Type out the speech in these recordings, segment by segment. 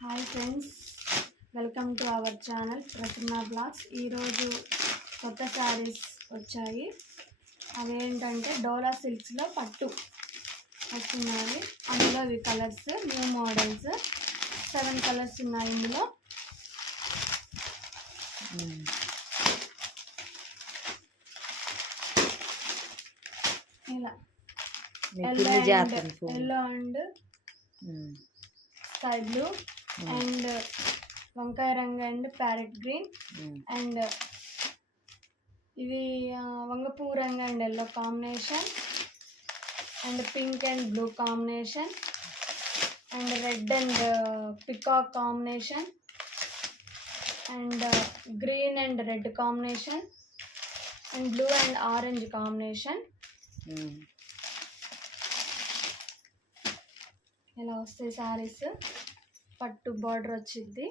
Hi friends, welcome to our channel Prasanna blogs. ఈరోజు కొత్త శారీస్ వచ్చాయి. అవేంటంటే డోలా సిల్క్స్లో పట్టు వస్తున్నాయి. అందులో ఇవి కలర్స్, న్యూ మోడల్స్ 7 కలర్స్ ఉన్నాయి ఇందులో. ఇలా yellow and sky blue and వంకాయ రంగు అండ్ ప్యారెట్ గ్రీన్ అండ్ ఇది వంగపూ రంగు and yellow combination and pink and blue combination and red and peacock combination and green and red combination and blue and orange combination. ఇలా వస్తాయి శారీస్. పట్టు border వచ్చింది.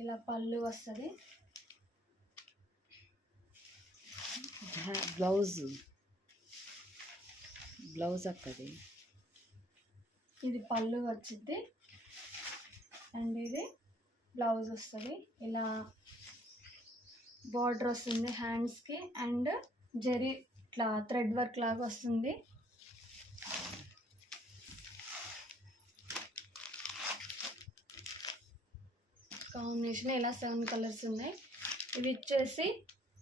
ఇలా పళ్ళు వస్తుంది. బ్లౌజ్ అక్కది. ఇది పళ్ళు వచ్చింది అండ్ ఇది బ్లౌజ్ వస్తుంది. ఇలా బార్డర్ వస్తుంది హ్యాండ్స్కి అండ్ జరీ ఇట్లా థ్రెడ్ వర్క్ లాగా వస్తుంది. కాంబినేషన్ ఇలా 7 కలర్స్ ఉన్నాయి. ఇవి వచ్చేసి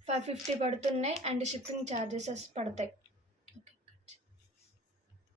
550 పడుతున్నాయి అండ్ షిప్పింగ్ ఛార్జెస్ పడతాయి.